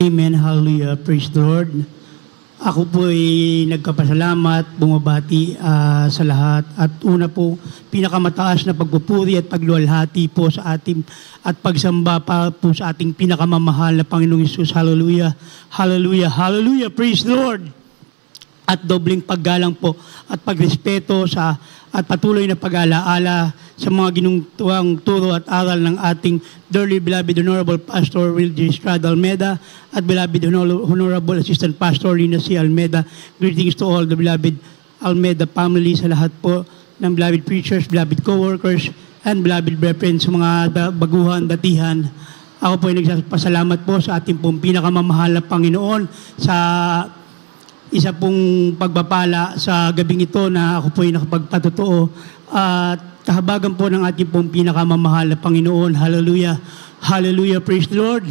Amen. Hallelujah. Praise the Lord. Ako po ay nagkapasalamat, bumabati sa lahat. At una po, pinakamataas na pagpupuri at pagluwalhati po sa ating at pagsamba pa po sa ating pinakamamahal na Panginoong Hesus. Hallelujah. Hallelujah. Hallelujah. Praise the Lord. At dobleng paggalang po at pagrespeto sa at patuloy na pag-alaala sa mga ginuntuang turo at aral ng ating dearly beloved Honorable Pastor Will J. Estrada Almeda at beloved Honorable Assistant Pastor Lina C. Almeda. Greetings to all the beloved Almeda family, sa lahat po ng beloved preachers, beloved co-workers, and beloved brethren sa mga baguhan, datihan. Ako po ay nagpasalamat po sa ating pong pinakamamahal na Panginoon sa isa pong pagpapala sa gabing ito na ako po ay nakapagpatotoo at kahabagan po ng ating pong pinakamamahal na Panginoon. Hallelujah. Hallelujah. Praise the Lord.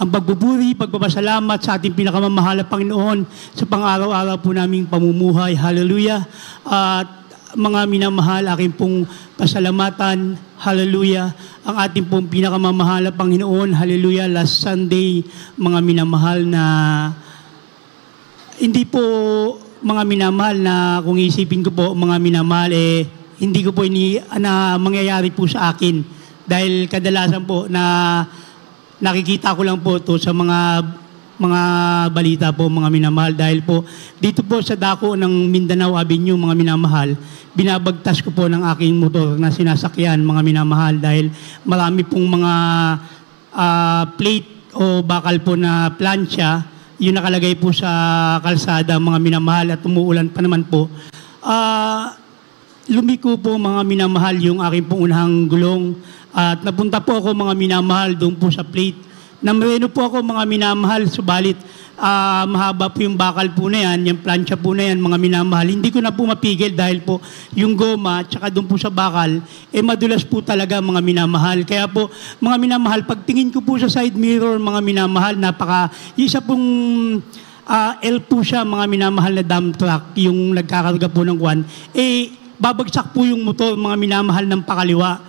Ang pagpupuri, pagpapasalamat sa ating pinakamamahal na Panginoon sa pang-araw-araw po naming pamumuhay. Hallelujah. At mga minamahal, aking pong pasalamatan. Hallelujah. Ang ating pong pinakamamahal na Panginoon. Hallelujah. Last Sunday, mga minamahal na hindi po mga minamahal na kung isipin ko po mga minamahal hindi ko po na mangyayari po sa akin dahil kadalasan po na nakikita ko lang po to sa mga balita po mga minamahal dahil po dito po sa dako ng Mindanao Avenue mga minamahal binabagtas ko po ng aking motor na sinasakyan mga minamahal dahil marami pong mga plate o bakal po na plancha yung nakalagay po sa kalsada, mga minamahal, at umuulan pa naman po. Lumiko po mga minamahal yung aking pong unahang gulong at napunta po ako mga minamahal doon po sa plate. Namreno po ako mga minamahal, subalit mahaba po yung bakal po na yan, yung plancha po na yan mga minamahal. Hindi ko na po mapigil dahil po yung goma tsaka doon po sa bakal, madulas po talaga mga minamahal. Kaya po mga minamahal, pagtingin ko po sa side mirror mga minamahal, isa pong L po siya mga minamahal na dump truck, yung nagkakarga po ng kwan, babagsak po yung motor mga minamahal ng pakaliwa.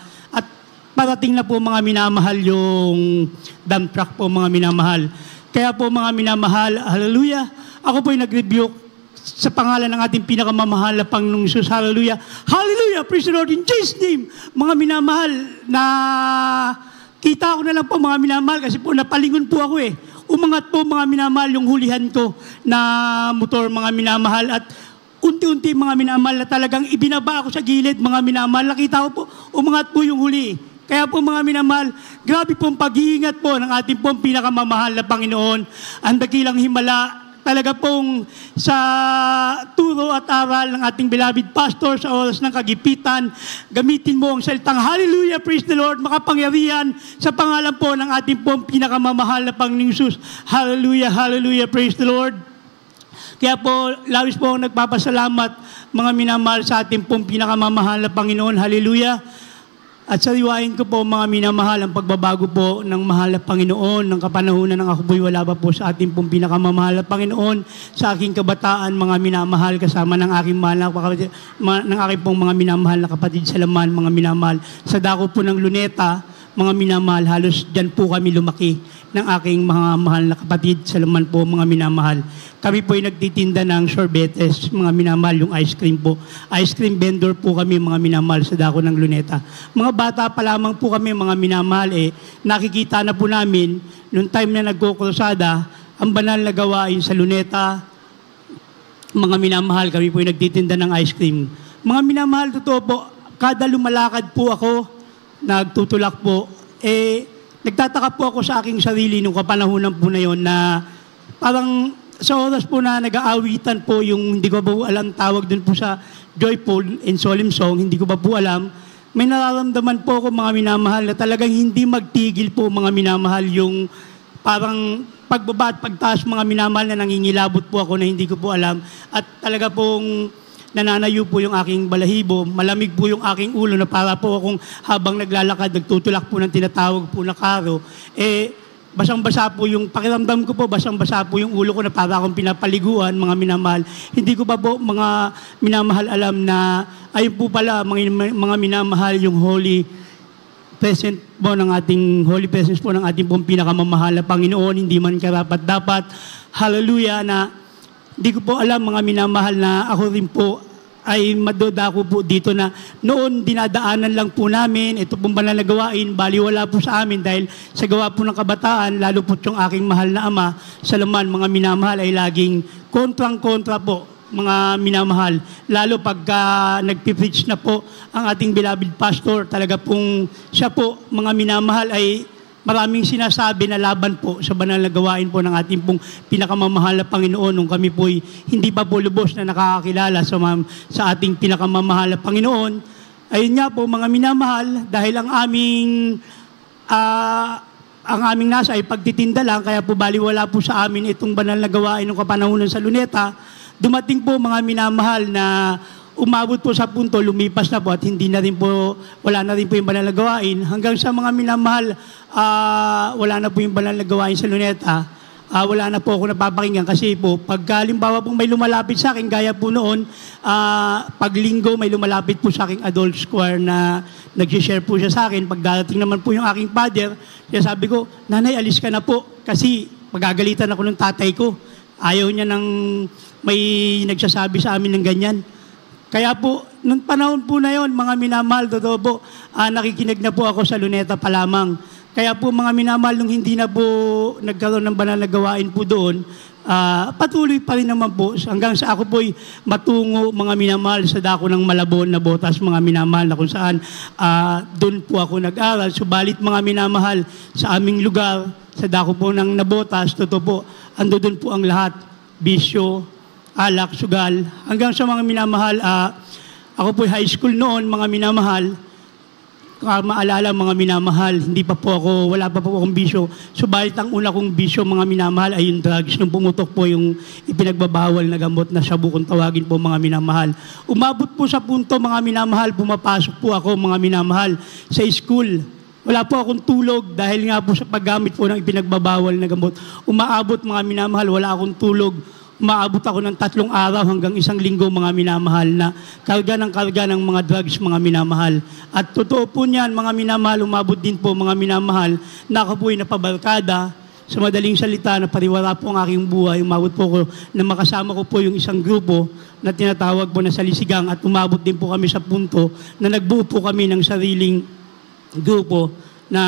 Parating na po mga minamahal yung dump truck po mga minamahal. Kaya po mga minamahal, hallelujah, ako po ay nag-rebuke sa pangalan ng ating pinakamamahal na Panginoong Hesus. Hallelujah. Hallelujah. Praise the Lord in Jesus' name. Mga minamahal, na kita ko na lang po mga minamahal kasi po napalingon po ako Umangat po mga minamahal yung hulihan ko na motor mga minamahal at unti-unti mga minamahal na talagang ibinaba ako sa gilid mga minamahal. Nakita ko po, umangat po yung huli. Kaya po mga minamahal, grabe pong pag-iingat po ng ating pong pinakamamahal na Panginoon. Ang dakilang himala, talaga pong sa turo at aral ng ating beloved pastor sa oras ng kagipitan, gamitin mo ang salitang hallelujah, praise the Lord, makapangyarihan sa pangalan po ng ating pong pinakamamahal na Panginoong Hesus. Hallelujah, hallelujah, praise the Lord. Kaya po, labis po akong nagpapasalamat mga minamahal sa ating pong pinakamamahal na Panginoon. Hallelujah. At sariwain ko po mga minamahal ang pagbabago po ng mahal na Panginoon, ng kapanahunan ng ako po'y wala pa po sa ating pong pinakamamahal na Panginoon, sa aking kabataan mga minamahal kasama ng aking mahal na kapatid, ng aking pong mga minamahal na kapatid sa laman, mga minamahal. Sa dako po ng Luneta, mga minamahal, halos dyan po kami lumaki ng aking mga mahal na kapatid sa laman po mga minamahal. Kami po ay nagtitinda ng sorbetes, mga minamahal, yung ice cream po. Ice cream vendor po kami mga minamahal sa dako ng Luneta. Mga bata pa lamang po kami mga minamahal nakikita na po namin noong time na nagkukrusada, ang banal na gawain sa Luneta, mga minamahal, kami po ay nagtitinda ng ice cream. Mga minamahal, totoo po, kada lumalakad po ako, nagtutulak po, nagtataka po ako sa aking sarili nung kapanahunan po na yon na parang sa oras po na nag-aawitan po yung hindi ko po alam tawag dun po sa joyful and solemn song, hindi ko pa po alam, may nararamdaman po ako mga minamahal na talagang hindi magtigil po mga minamahal yung parang pagbaba at pagtaas mga minamahal na nangingilabot po ako na hindi ko po alam at talaga pong nananayo po yung aking balahibo, malamig po yung aking ulo na para po akong habang naglalakad, nagtutulak po ng tinatawag po na karo, basang-basa po yung pakiramdam ko po, basang-basa po yung ulo ko na para akong pinapaliguan, mga minamahal. Hindi ko pa po mga minamahal alam na ayun po pala mga minamahal yung Holy present po ng ating holy presence po ng ating pong pinakamamahal na Panginoon, hindi man karapat-dapat. Hallelujah, na di ko po alam mga minamahal na ako rin po ay madodako po dito na noon dinadaanan lang po namin ito pong banal na gawain, baliwala po sa amin dahil sa gawa po ng kabataan, lalo po yung aking mahal na ama, sa laman mga minamahal ay laging kontrang-kontra po mga minamahal. Lalo pagka nagpipreach na po ang ating beloved pastor, talaga pong siya po mga minamahal ay maraming sinasabi na laban po sa banal na gawain po ng ating pong pinakamamahal na Panginoon nung kami po'y hindi pa po lubos na nakakakilala sa ating pinakamamahal na Panginoon. Ayun nga po mga minamahal, dahil ang aming nasa ay pagtitinda lang, kaya po baliwala po sa amin itong banal na gawain ng kapanahunan sa Luneta. Dumating po mga minamahal na umabot po sa punto, lumipas na po at hindi na rin po, wala na rin po yung banal na gawain. Hanggang sa mga minamahal, wala na po yung banal na gawain sa Luneta. Wala na po ako napapakinggan kasi po, pag halimbawa po may lumalapit sa akin, gaya po noon, pag linggo may lumalapit po sa aking adult square na nag-share po siya sa akin. Pag darating naman po yung aking father, kaya sabi ko, nanay, alis ka na po kasi pagagalitan ako ng tatay ko. Ayaw niya nang may nagsasabi sa amin ng ganyan. Kaya po, nung panahon po na yon, mga minamahal, totoo po, nakikinig na po ako sa Luneta pa lamang. Kaya po mga minamahal, nung hindi na po nagkaroon ng banal na gawain po doon, patuloy pa rin naman po hanggang sa ako po'y matungo mga minamahal sa dako ng Malabon na Botas, mga minamahal na kung saan doon po ako nag-aral. Subalit mga minamahal sa aming lugar, sa dako po ng Nabotas, totoo po, ando doon po ang lahat, bisyo, alak, sugal, hanggang sa mga minamahal, ako po'y high school noon, mga minamahal, maalala mga minamahal, hindi pa po ako, wala pa po akong bisyo. Subalit ang una kong bisyo, mga minamahal, ay yung drugs. Nung pumutok po yung ipinagbabawal na gamot na shabu kung tawagin po mga minamahal. Umabot po sa punto, mga minamahal, pumapasok po ako, mga minamahal, sa school. Wala po akong tulog dahil nga po sa paggamit po ng ipinagbabawal na gamot. Umaabot mga minamahal, wala akong tulog. Umaabot ako ng 3 araw hanggang 1 linggo mga minamahal na karga ng mga drugs mga minamahal. At totoo po niyan mga minamahal, umabot din po mga minamahal na ako po'y napabarkada. Sa madaling salita na pariwara po ang aking buhay, umabot po ko na makasama ko po yung isang grupo na tinatawag po na Salisigang at umabot din po kami sa punto na nagbuo po kami ng sariling grupo na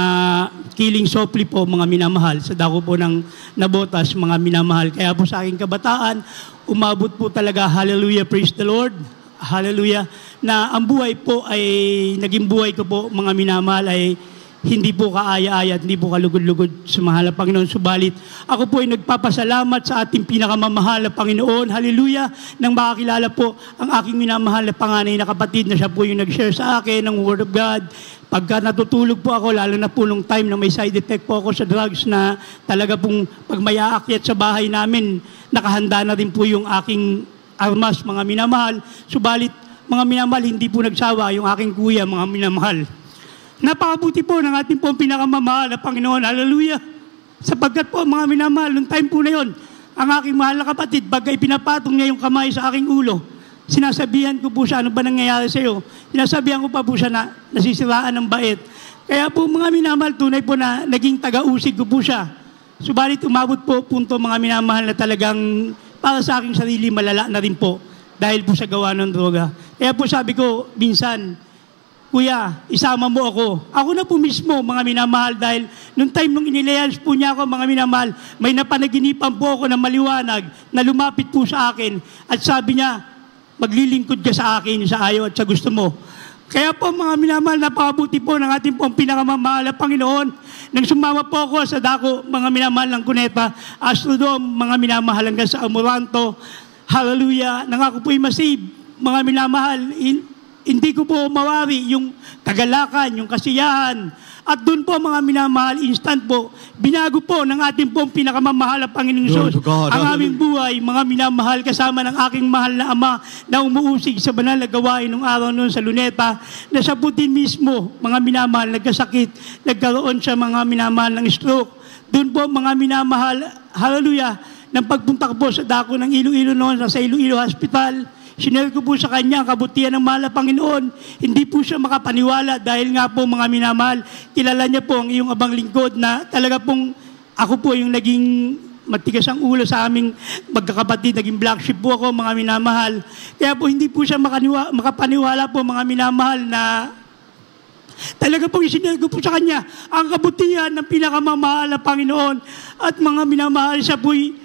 Killing Softly po mga minamahal sa dako po ng Nabotas mga minamahal. Kaya po sa aking kabataan, umabot po talaga, hallelujah, praise the Lord, hallelujah, na ang buhay po ay, naging buhay ko po mga minamahal ay hindi po kaaya-aya at hindi po kalugod-lugod sa mahal na Panginoon. Subalit, ako po ay nagpapasalamat sa ating pinakamamahal na Panginoon. Hallelujah! Nang makakilala po ang aking minamahal na panganay na kapatid na siya po yung nag-share sa akin ng Word of God. Pagka natutulog po ako, lalo na po nung time na may side effect po ako sa drugs na talaga pong pag may aakyat sa bahay namin, nakahanda na rin po yung aking armas, mga minamahal. Subalit, mga minamahal, hindi po nagsawa yung aking kuya, mga minamahal. Napakabuti po ng ating pong pinakamamahal na Panginoon. Hallelujah! Sapagkat po, mga minamahal, nung time po na yon, ang aking mahal na kapatid, bagay pinapatong niya yung kamay sa aking ulo, sinasabihan ko po siya, ano ba nangyayari sa iyo? Sinasabihan ko pa po siya na nasisiraan ng bait. Kaya po mga minamahal, tunay po na naging taga-usig ko po siya. Subalit umabot po punto mga minamahal na talagang para sa aking sarili malala na rin po dahil po sa gawa ng droga. Kaya po sabi ko, minsan, Kuya, isama mo ako. Ako na po mismo, mga minamahal, dahil nung time nung inilayans po niya ako, mga minamahal, may napanaginipan po ako na maliwanag na lumapit po sa akin at sabi niya, maglilingkod ka sa akin sa ayaw at sa gusto mo. Kaya po mga minamahal, napakabuti po ng ating pong pinakamamahal na Panginoon. Nang sumama po ako sa dako, mga minamahal ng Cuneta, Astrodome, mga minamahal hanggang sa Amoranto. Hallelujah! Nang ako po'y masave, mga minamahal, hindi ko po mawari yung kagalakan, yung kasiyahan. At doon po mga minamahal, instant po, binago po ng ating pong pinakamamahal na Panginoong Diyos ang aming buhay, mga minamahal, kasama ng aking mahal na Ama na umuusig sa banal na gawain ng araw noon sa Luneta, na siya po din mismo, mga minamahal, nagkasakit, nagkaroon siya mga minamahal ng stroke. Doon po mga minamahal, hallelujah, nang pagpunta ko po sa dako ng Iloilo noon, sa Iloilo Hospital, Sinare ko po sa kanya ang kabutihan ng mahal na Panginoon. Hindi po siya makapaniwala dahil nga po mga minamahal, kilala niya po ang iyong abang lingkod na talaga pong ako po yung naging matigas ang ulo sa aming magkakapatid, naging black sheep po ako mga minamahal. Kaya po hindi po siya makapaniwala po mga minamahal na talaga pong isinare ko po sa kanya ang kabutihan ng pinakamamahal na Panginoon at mga minamahal siya po'y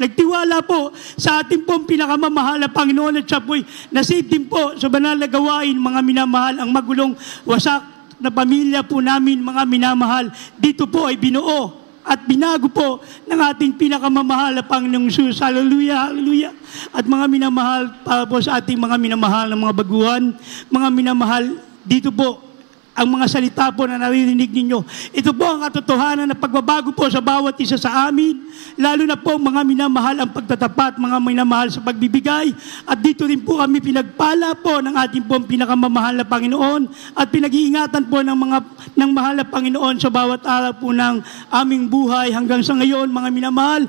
nagtiwala po sa ating pong pinakamamahal na Panginoon at siya po'y nasave din po sa banal na gawain mga minamahal ang magulong wasak na pamilya po namin mga minamahal. Dito po ay binuo at binago po ng ating pinakamamahal na Panginoong Jesus. Hallelujah, hallelujah. At mga minamahal para po sa ating mga minamahal na mga baguhan, mga minamahal, dito po ang mga salita po na naririnig ninyo. Ito po ang katotohanan na pagbabago po sa bawat isa sa amin, lalo na po mga minamahal ang pagtatapat, mga minamahal sa pagbibigay. At dito rin po kami pinagpala po ng ating pong pinakamamahal na Panginoon at pinag-iingatan po ng mahal na Panginoon sa bawat araw po ng aming buhay hanggang sa ngayon, mga minamahal.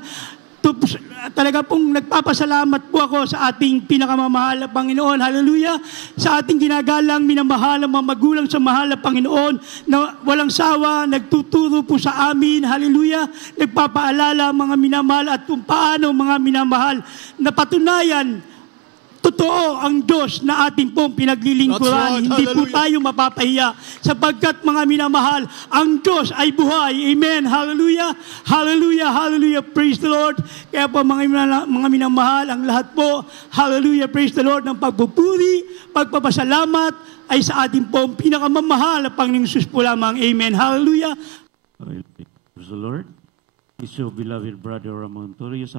Talaga pong nagpapasalamat po ako sa ating pinakamamahal na Panginoon. Hallelujah! Sa ating ginagalang minamahal ang mga magulang sa mahal na Panginoon na walang sawa, nagtuturo po sa amin. Hallelujah! Nagpapaalala mga minamahal at kung paano mga minamahal na patunayan totoo ang Diyos na ating pong pinaglilingkuran. Hindi po tayo mapapahiya sapagkat mga minamahal, ang Diyos ay buhay. Amen. Hallelujah. Hallelujah. Hallelujah. Praise the Lord. Kaya po mga minamahal, ang lahat po, hallelujah. Praise the Lord ng pagpupuri, pagpapasalamat ay sa ating pong pinakamamahal na Panginoong Jesus po lamang. Amen. Hallelujah. Praise the Lord. Is your beloved brother Ramon Torres.